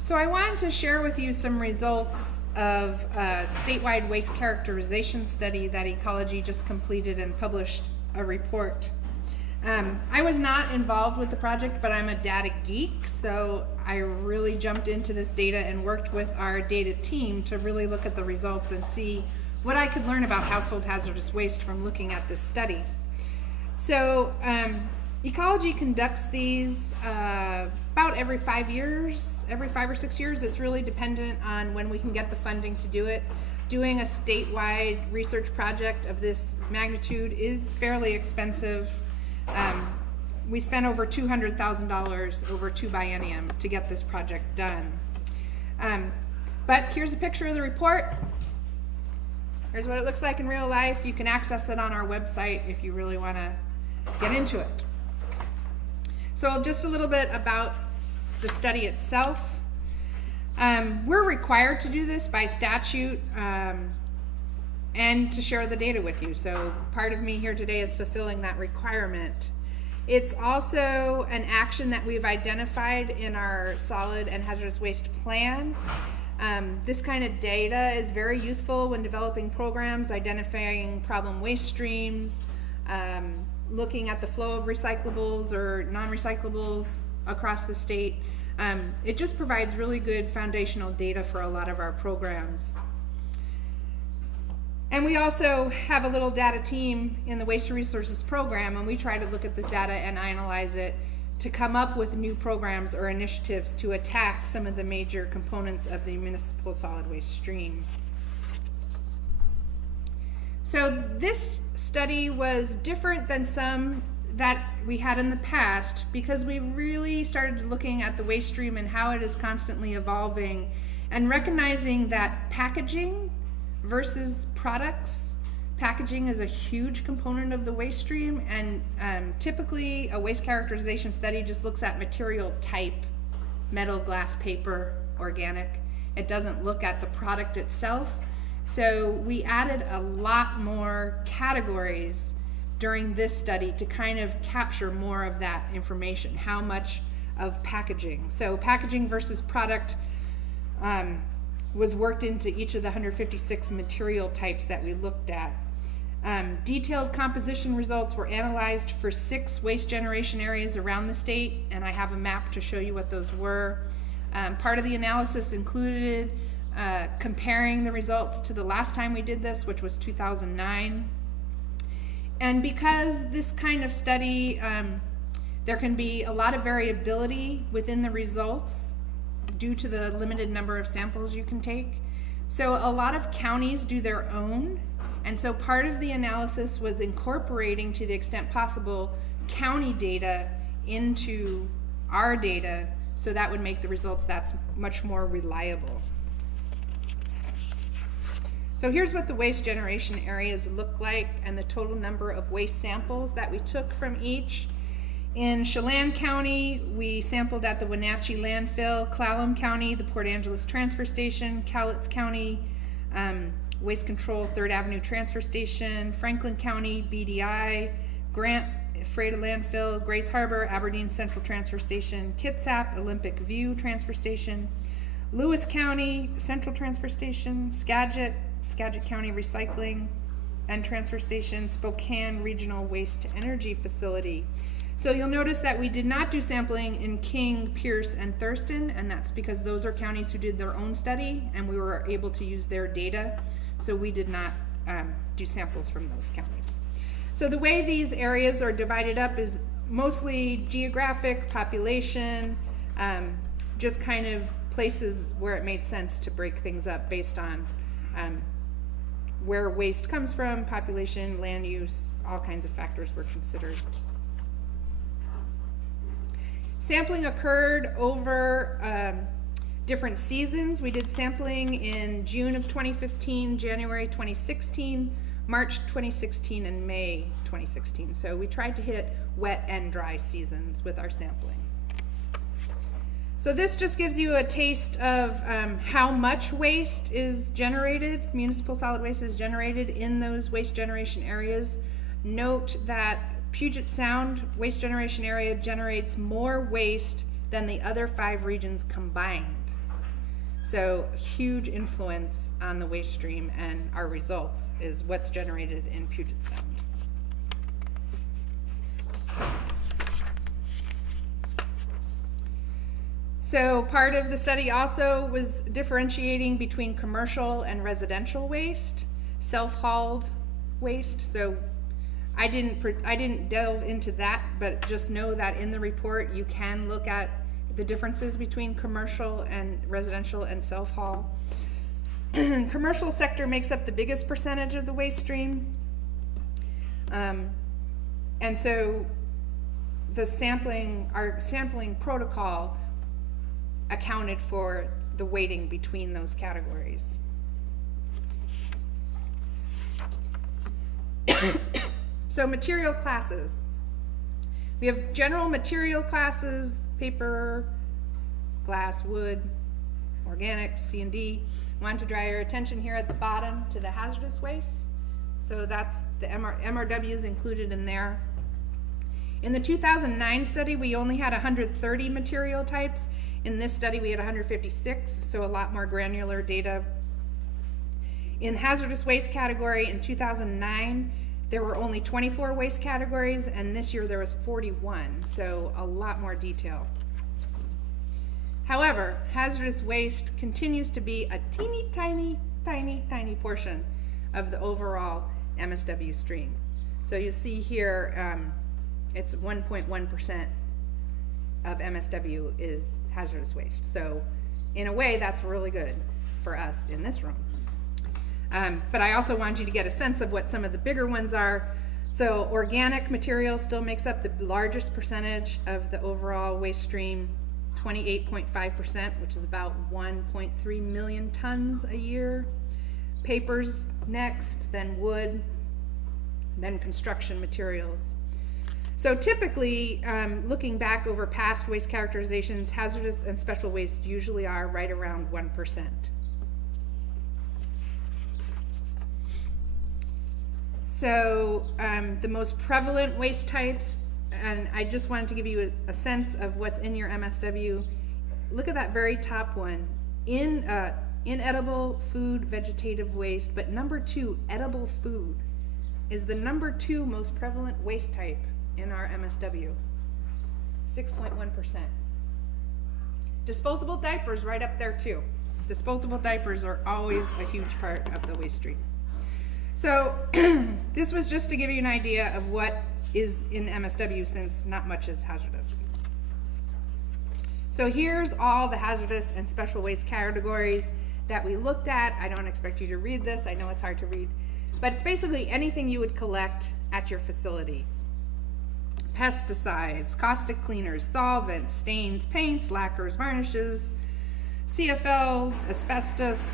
So I wanted to share with you some results of a statewide waste characterization study that Ecology just completed and published a report. I was not involved with the project, but I'm a data geek, so I really jumped into this data and worked with our data team to really look at the results and see what I could learn about household hazardous waste from looking at this study. So Ecology conducts these about every 5 years, every 5 or 6 years. It's really dependent on when we can get the funding to do it. Doing a statewide research project of this magnitude is fairly expensive. We spent over $200,000 over 2 biennium to get this project done. But here's a picture of the report. Here's what it looks like in real life. You can access it on our website if you really want to get into it. So just a little bit about the study itself. We're required to do this by statute and to share the data with you. So part of me here today is fulfilling that requirement. It's also an action that we've identified in our solid and hazardous waste plan. This kind of data is very useful when developing programs, identifying problem waste streams, looking at the flow of recyclables or non-recyclables across the state. It just provides really good foundational data for a lot of our programs. And we also have a little data team in the Waste and Resources program, and we try to look at this data and analyze it to come up with new programs or initiatives to attack some of the major components of the municipal solid waste stream. So this study was different than some that we had in the past because we really started looking at the waste stream and how it is constantly evolving and recognizing that packaging versus products. Packaging is a huge component of the waste stream, and typically a waste characterization study just looks at material type, metal, glass, paper, organic. It doesn't look at the product itself. So we added a lot more categories during this study to kind of capture more of that information. How much of packaging? So packaging versus product was worked into each of the 156 material types that we looked at. Detailed composition results were analyzed for 6 waste generation areas around the state, and I have a map to show you what those were. Part of the analysis included comparing the results to the last time we did this, which was 2009. And because this kind of study, there can be a lot of variability within the results due to the limited number of samples you can take. So a lot of counties do their own, and so part of the analysis was incorporating, to the extent possible, county data into our data, so that would make the results that's much more reliable. So here's what the waste generation areas look like and the total number of waste samples that we took from each. In Chelan County, we sampled at the Wenatchee landfill, Clallam County, the Port Angeles transfer station, Cowlitz County, Waste Control 3rd Avenue transfer station, Franklin County, BDI, Grant, Freda landfill, Grace Harbor, Aberdeen Central transfer station, Kitsap, Olympic View transfer station, Lewis County, Central transfer station, Skagit County recycling and transfer station, Spokane Regional Waste to Energy facility. So you'll notice that we did not do sampling in King, Pierce, and Thurston, and that's because those are counties who did their own study and we were able to use their data. So we did not do samples from those counties. So the way these areas are divided up is mostly geographic, population, just kind of places where it made sense to break things up based on where waste comes from, population, land use, all kinds of factors were considered. Sampling occurred over different seasons. We did sampling in June of 2015, January 2016, March 2016, and May 2016. So we tried to hit wet and dry seasons with our sampling. So this just gives you a taste of how much waste is generated, municipal solid waste is generated in those waste generation areas. Note that Puget Sound waste generation area generates more waste than the other 5 regions combined. So huge influence on the waste stream, and our results is what's generated in Puget Sound. So part of the study also was differentiating between commercial and residential waste, self-hauled waste. So I didn't delve into that, but just know that in the report you can look at the differences between commercial and residential and self-haul. Commercial sector makes up the biggest percentage of the waste stream. And so our sampling protocol accounted for the weighting between those categories. So material classes. We have general material classes: paper, glass, wood, organics, C&D. I want to draw your attention here at the bottom to the hazardous waste. So that's the MRWs included in there. In the 2009 study, we only had 130 material types. In this study, we had 156, so a lot more granular data. In hazardous waste category in 2009, there were only 24 waste categories, and this year there was 41, so a lot more detail. However, hazardous waste continues to be a teeny tiny portion of the overall MSW stream. So you see here, it's 1.1% of MSW is hazardous waste. So in a way, that's really good for us in this room. But I also want you to get a sense of what some of the bigger ones are. So organic material still makes up the largest percentage of the overall waste stream, 28.5%, which is about 1.3 million tons a year. Papers next, then wood, then construction materials. So typically, looking back over past waste characterizations, hazardous and special waste usually are right around 1%. So the most prevalent waste types, and I just wanted to give you a sense of what's in your MSW. Look at that very top one, inedible food, vegetative waste, but number 2, edible food, is the number 2 most prevalent waste type in our MSW, 6.1%. Disposable diapers right up there too. Disposable diapers are always a huge part of the waste stream. So this was just to give you an idea of what is in MSW, since not much is hazardous. So here's all the hazardous and special waste categories that we looked at. I don't expect you to read this. I know it's hard to read, but it's basically anything you would collect at your facility. Pesticides, caustic cleaners, solvents, stains, paints, lacquers, varnishes, CFLs, asbestos.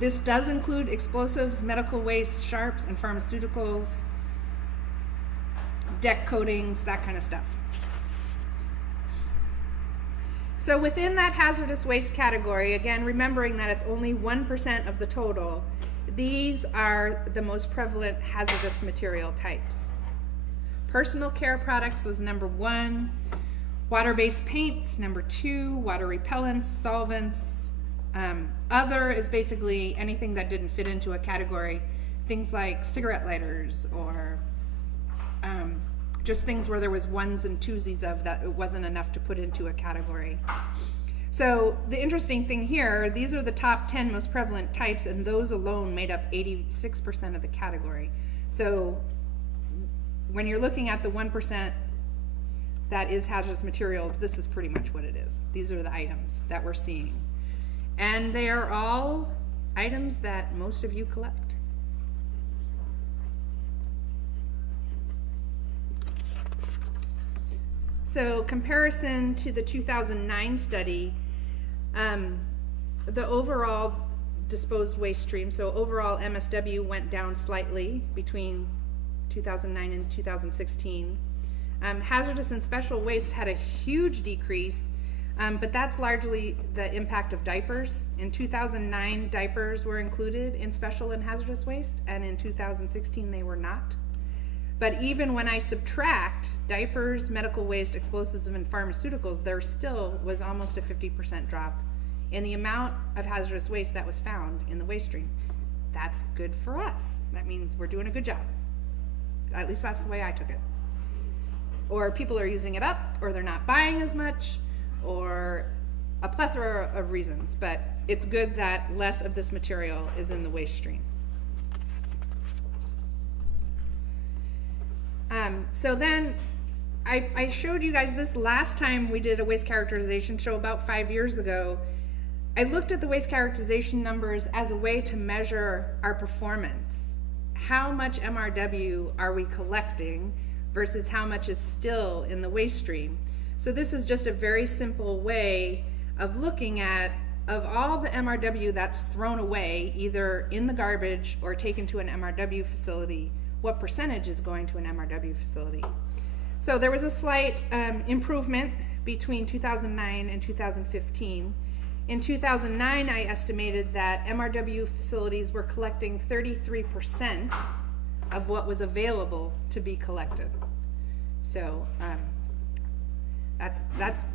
This does include explosives, medical waste, sharps, and pharmaceuticals, deck coatings, that kind of stuff. So within that hazardous waste category, again, remembering that it's only 1% of the total, these are the most prevalent hazardous material types. Personal care products was number 1, water-based paints, number 2, water repellents, solvents. Other is basically anything that didn't fit into a category, things like cigarette lighters or just things where there was ones and twosies of that it wasn't enough to put into a category. So the interesting thing here, these are the top 10 most prevalent types, and those alone made up 86% of the category. So when you're looking at the 1% that is hazardous materials, this is pretty much what it is. These are the items that we're seeing. And they are all items that most of you collect. So comparison to the 2009 study, the overall disposed waste stream, so overall MSW went down slightly between 2009 and 2016. Hazardous and special waste had a huge decrease, but that's largely the impact of diapers. In 2009, diapers were included in special and hazardous waste, and in 2016 they were not. But even when I subtract diapers, medical waste, explosives, and pharmaceuticals, there still was almost a 50% drop in the amount of hazardous waste that was found in the waste stream. That's good for us. That means we're doing a good job. At least that's the way I took it. Or people are using it up, or they're not buying as much, or a plethora of reasons, but it's good that less of this material is in the waste stream. So then I showed you guys this last time we did a waste characterization show about 5 years ago. I looked at the waste characterization numbers as a way to measure our performance. How much MRW are we collecting versus how much is still in the waste stream? So this is just a very simple way of looking at, of all the MRW that's thrown away, either in the garbage or taken to an MRW facility, what percentage is going to an MRW facility? So there was a slight improvement between 2009 and 2015. In 2009, I estimated that MRW facilities were collecting 33% of what was available to be collected. So that's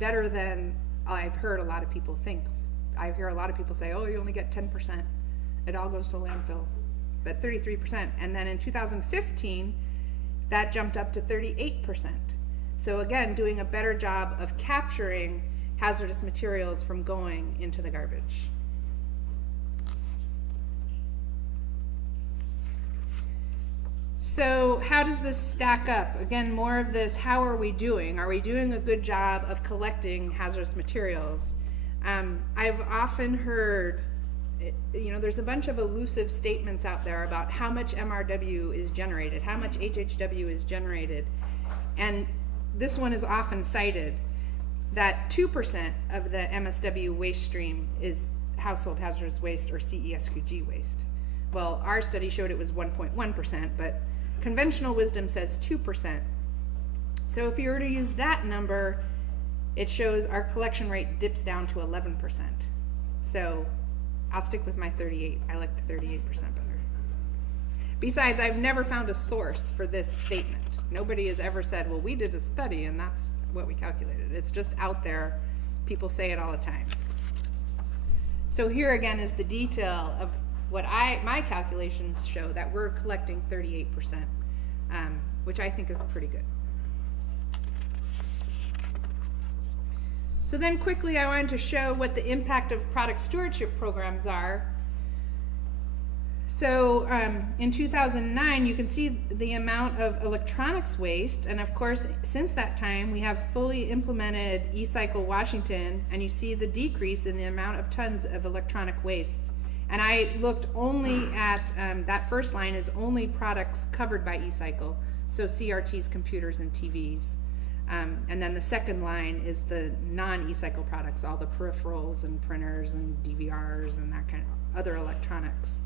better than I've heard a lot of people think. I hear a lot of people say, oh, you only get 10%. It all goes to landfill. But 33%. And then in 2015, that jumped up to 38%. So again, doing a better job of capturing hazardous materials from going into the garbage. So how does this stack up? Again, more of this, how are we doing? Are we doing a good job of collecting hazardous materials? I've often heard, there's a bunch of elusive statements out there about how much MRW is generated, how much HHW is generated. And this one is often cited, that 2% of the MSW waste stream is household hazardous waste or CESQG waste. Well, our study showed it was 1.1%, but conventional wisdom says 2%. So if you were to use that number, it shows our collection rate dips down to 11%. So I'll stick with my 38. I like the 38% better. Besides, I've never found a source for this statement. Nobody has ever said, well, we did a study and that's what we calculated. It's just out there. People say it all the time. So here again is the detail of what my calculations show, that we're collecting 38%, which I think is pretty good. So then quickly I wanted to show what the impact of product stewardship programs are. So in 2009, you can see the amount of electronics waste, and of course, since that time, we have fully implemented eCycle Washington, and you see the decrease in the amount of tons of electronic wastes. And I looked only at, that first line is only products covered by eCycle, so CRTs, computers, and TVs. And then the second line is the non-eCycle products, all the peripherals and printers and DVRs and that kind of other electronics.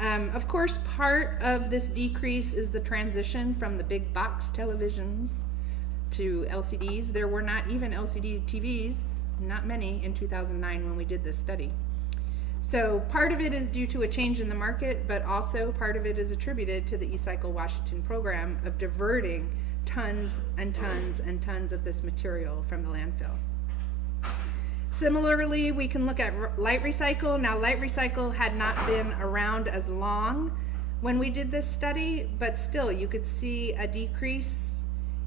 Of course, part of this decrease is the transition from the big box televisions to LCDs. There were not even LCD TVs, not many, in 2009 when we did this study. So part of it is due to a change in the market, but also part of it is attributed to the eCycle Washington program of diverting tons and tons and tons of this material from the landfill. Similarly, we can look at light recycle. Now, light recycle had not been around as long when we did this study, but still you could see a decrease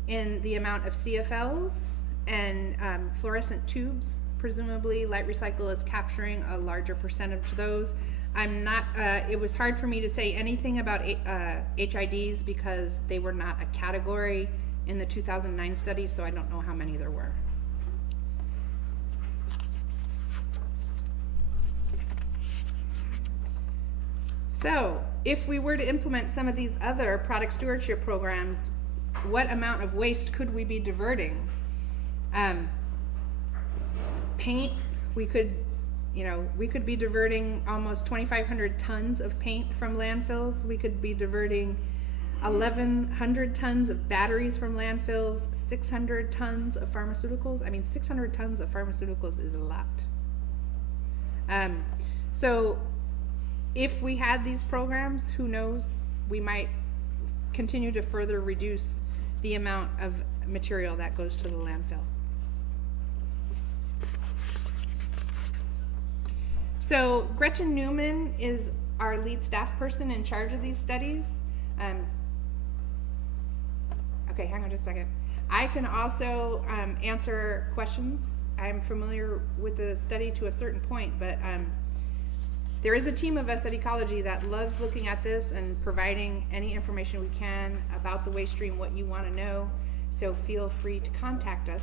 in the amount of CFLs and fluorescent tubes. Presumably, light recycle is capturing a larger percentage of those. It was hard for me to say anything about HIDs because they were not a category in the 2009 study, so I don't know how many there were. So, if we were to implement some of these other product stewardship programs, what amount of waste could we be diverting? Paint, we could be diverting almost 2,500 tons of paint from landfills. We could be diverting 1,100 tons of batteries from landfills, 600 tons of pharmaceuticals. 600 tons of pharmaceuticals is a lot. So if we had these programs, who knows, we might continue to further reduce the amount of material that goes to the landfill. So Gretchen Newman is our lead staff person in charge of these studies. Okay, hang on just a second. I can also answer questions. I'm familiar with the study to a certain point, but there is a team of us at Ecology that loves looking at this and providing any information we can about the waste stream, what you want to know. So feel free to contact us